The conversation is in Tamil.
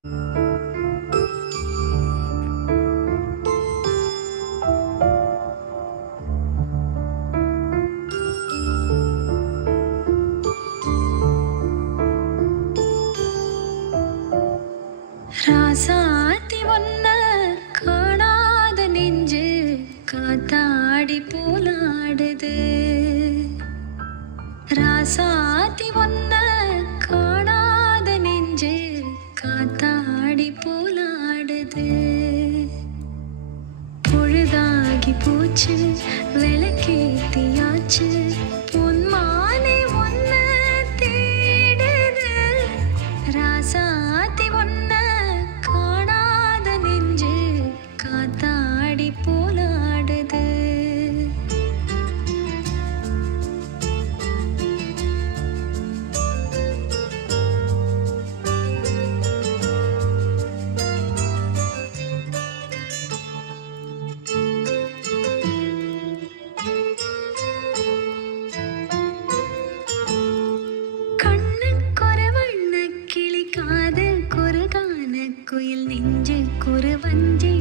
ராசாத்தி ஒன்ன காணாத நெஞ்சு காத்தாடி போலாடுது. ராசாத்தி ஒன்ன காணாத நெஞ்சு காத்தாடி போலாடுது. பொழுதாகி போச்சு விளக்கேத்தியாச்சு பொன்மானை ஒன்ன தேடுது. ராசாத்தி ஒன்ன காணாத நெஞ்சு காத்தாடி போலாடுது. கண்ணுக்கொரு வண்ணக்கிளி காதல் கொரு கான குயில் நெஞ்சு குரு வஞ்சி